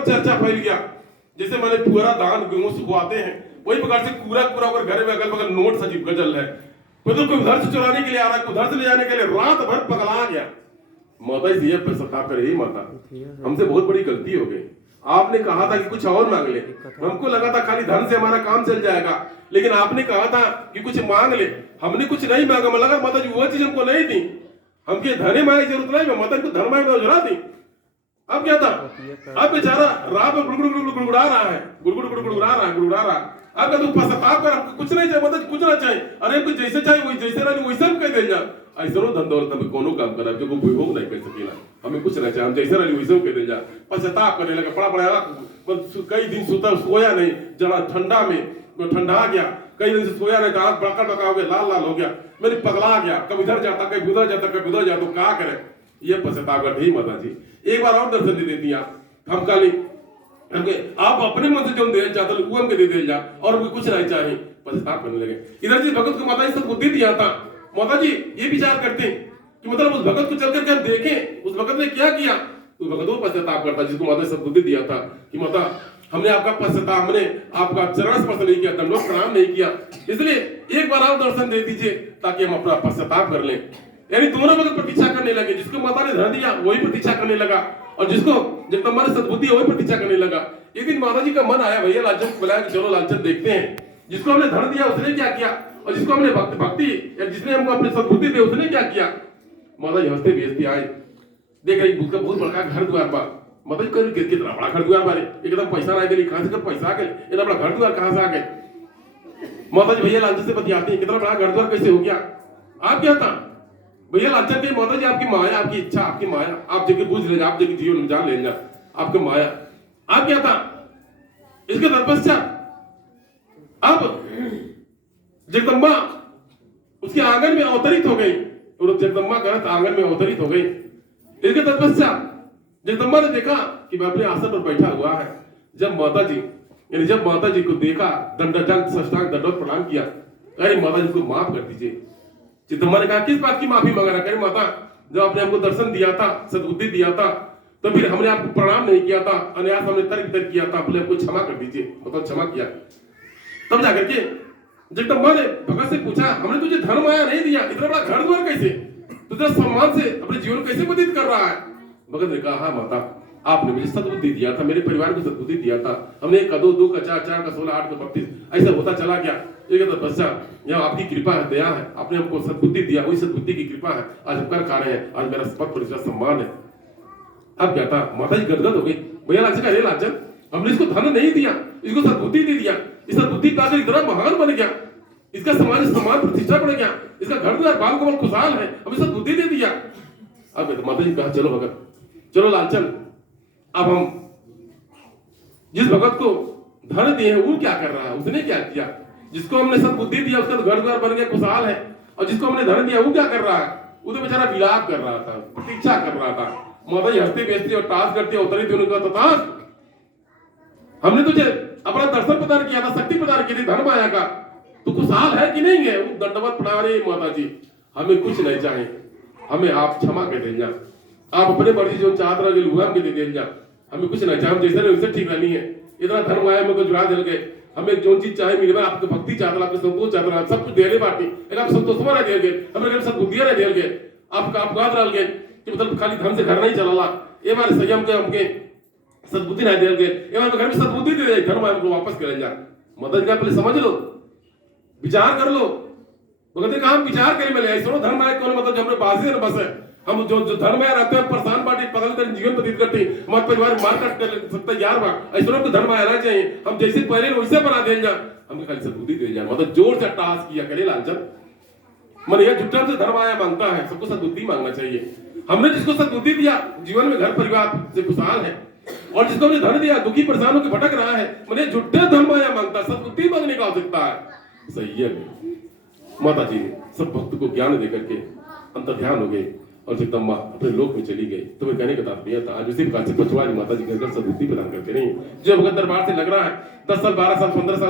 बहुत चर्चा फैल गया। जैसे मैंने पूरा दान गेहूं सुखवाते हैं, वही प्रकार से पूरा पूरा अगर घर में अगल बगल नोट सजीव गजल है, कोई उधर से चुराने के लिए आ रहा है, कोई उधर से ले जाने के लिए, रात भर पगला गया। माता जी पर सता करे, ही माता हमसे बहुत बड़ी गलती हो गई। आपने कहा था कि कुछ और मांग ले, हमको लगा था खाली धन से हमारा काम चल जाएगा, लेकिन आपने कहा था कि कुछ मांग ले। हमने कुछ नहीं मांगा, मतलब लगा माता जी वो चीज हमको नहीं दी, हमके धने मांगे जरूरत नहीं, माता जी को धन मांगे जरा दी। अब क्या था, अब बेचारा रात में गुड़गुड़ा रहा है, गुड़गुड़ा रहा। अब तू पछताव कर, आपको कुछ नहीं चाहिए, मतलब कुछ ना चाहिए, अरे हमको जैसे चाहिए वही, जैसे रही वैसे हम कह दे जा। ऐसा धन दौलत हमें कोनो काम करा जो कोई भोग नहीं कर सकेला, हमें कुछ ना चाहिए, हम जैसे रही वैसे कह दे जा। पछताव करने लगा, बड़ा कई दिन सोया नहीं, जरा ठंडा में ठंडा गया, कई दिन से सोया नहीं, आग बड़का हो गया, लाल हो गया, मेरी पगला गया, कभी इधर जाता कभी उधर जाता कभी उधर जाता, क्या करे। ये पछताव कर ही माता जी एक बार और दर्शन दे देती आप, हम काली आप अपने मन से जो दे चाहते वो हमके दे दे जा, और भी कुछ नहीं चाहिए। पछताव करने लगे। इधर जी भगत को माता जी सब बुद्धि दिया था। माता जी ये विचार करते कि मतलब उस भगत को चल करके हम देखें उस भगत ने क्या किया, उस भगत को पश्चाताप करता जिसको माता जी सब बुद्धि दिया था कि माता हमने आपका पश्चाताप, हमने आपका चरण स्पर्श नहीं किया, दंडवत प्रणाम नहीं किया, इसलिए एक बार आप दर्शन दे दीजिए ताकि हम अपना पश्चाताप कर लें। यानी दोनों भगत प्रतीक्षा करने लगे, जिसको माता ने धन दिया वही प्रतीक्षा करने लगा, और जिसको जगदम्बा ने सद्बुद्धि वही प्रतीक्षा करने लगा। एक दिन माता जी का मन आया, भैया लालचन को बुलाया कि चलो लालचन देखते हैं, जिसको हमने धन दिया उसने क्या किया, और जिसको हमने भक्ति या जिसने हमको अपने सद्बुद्धि दी उसने क्या किया। माता जी हंसते बेचती आए, देख रही उसका बहुत बड़ा घर द्वार बा। माता जी कह कितना बड़ा घर द्वार बारे, एकदम पैसा ना गई, कहां से पैसा आ गए, इतना बड़ा घर द्वार कहां से आ गए। माता जी भैया लालचन से बतियाती है, कितना बड़ा घर द्वार कैसे हो गया। आप क्या था भैया लालचन के, माता जी आपकी माया, आपकी इच्छा, आपकी माया, आप जगह बुझ ले, आप जगह जीवन में जान ले, आपकी माया। आप क्या था इसके तपस्या। अब जगदम्बा उसके आंगन में अवतरित हो गई, और जगदम्बा गलत आंगन में अवतरित हो गई। इसके तपस्या जगदम्बा ने देखा कि वह अपने आसन पर बैठा हुआ है। जब माता जी को देखा, दंडवत प्रणाम किया, अरे माता जी को माफ कर दीजिए। जगदम्बा ने कहा किस बात की माफी मांग रहा है, माता जब आपने हमको दर्शन दिया था, सद्बुद्धि दिया था, तो फिर हमने आपको प्रणाम नहीं किया था, अनायास हमने तर्क किया था, बोले हमको क्षमा कर दीजिए, मतलब क्षमा किया। तब जाकर के जगदम्बा ने भगत से पूछा, हमने तुझे धन माया नहीं दिया, इतना बड़ा घर द्वार कैसे, तुझे सम्मान से अपने जीवन कैसे व्यतीत कर रहा है। भगत ने कहा हाँ माता आपने मुझे सद्बुद्धि दिया था, मेरे परिवार को सद्बुद्धि दिया था, हमने 1 का 2, 2 का 4, 4 का 16, 8 का 32 ऐसा होता चला गया। एक तपस्या यह आपकी कृपा है, दया है, आपने हमको सद्बुद्धि दिया, वही सद्बुद्धि की कृपा है, आज हम कर खा रहे हैं, आज मेरा पद प्रतिष्ठा सम्मान है। अब क्या था, माता जी गदगद हो गई। भैया लालचन का, लालचन हमने इसको धन नहीं दिया, इसको सद्बुद्धि दे दिया, इस सद्बुद्धि पाकर इतना महान बन गया, इसका समाज सम्मान प्रतिष्ठा बढ़ गया, इसका घर द्वार बाल कमल खुशहाल है, हमें सद्बुद्धि दे दिया। अब माता जी कहा चलो भगत, चलो लालचन, अब हम जिस भगत को धन दिए हैं वो क्या कर रहा है, उसने क्या किया। जिसको हमने सद्बुद्धि दिया उसका तो घर द्वार बन गया, खुशहाल है, और जिसको हमने धन दिया वो क्या कर रहा है, वो तो बेचारा विलाप कर रहा था, प्रतीक्षा कर रहा था। माता जी हंसती बेचती और टास करती अवतरित होने का तथास, हमने तुझे अपना दर्शन प्रदान किया था, शक्ति प्रदान की थी, धन माया का, तो खुशहाल है कि नहीं है। वो दंडवत प्रणाम, रे माता जी हमें कुछ नहीं चाहिए, हमें आप क्षमा कर देना, आप अपने मर्जी जो चाहते रहे लुहा हमके दे देना, हमें कुछ नहीं चाहिए, हम जैसे रहे वैसे ठीक रहनी है। इतना धर्म आया मेरे को जुड़ा दिल गए, हमें जो चीज चाहे मिले, आपको भक्ति चाहता, आपको संतोष चाहता, सब कुछ देने बाटी, एक आप संतोष में दे गए, हमारे घर सद्बुद्धियां नहीं दे गए, आपका आप गाद रह गए कि मतलब खाली धन से घर नहीं चला, ये बार संयम के हमके सद्बुद्धि नहीं दे गए, ये बार घर में सद्बुद्धि दे दे, धर्म हमको वापस कर जा। मदद का पहले समझ लो, विचार कर लो। भगत ने कहा हम विचार करें, मिले ऐसा धर्म आए कौन, मतलब जो हमने बाजी है ना, बस है हम जो धर्म में रहते हैं परेशान बाटी पगल कर जीवन व्यतीत करते हैं, हमारे परिवार मार काट कर सकता यार बा, ऐसा को धर्म आना चाहिए, हम जैसे पहले वैसे बना दे जा, हमने खाली सद्बुद्धि दे जा। मतलब जोर से टास किया करे लालचन, मन यह झुट्टा से धर्म आया मांगता है, सबको सद्बुद्धि मांगना चाहिए। हमने जिसको सद्बुद्धि दिया जीवन में घर परिवार से खुशहाल है, और जिसको हमने धन दिया दुखी परेशान होकर भटक रहा है, मैंने झुट्टे धर्म आया मांगता, सद्बुद्धि मांगने का आवश्यकता है। सही है। माता जी ने सब भक्त को ज्ञान देकर के अंतर ध्यान हो गए, और जगदम्बा अपने लोक में चली गई। तो मैं कहने का तात्पर्य था, आज उसी प्रकार से पचवारी माता जी घर घर सद्बुद्धि प्रदान करके नहीं, जो भगत दरबार से लग रहा है 10 साल 12 साल 15 साल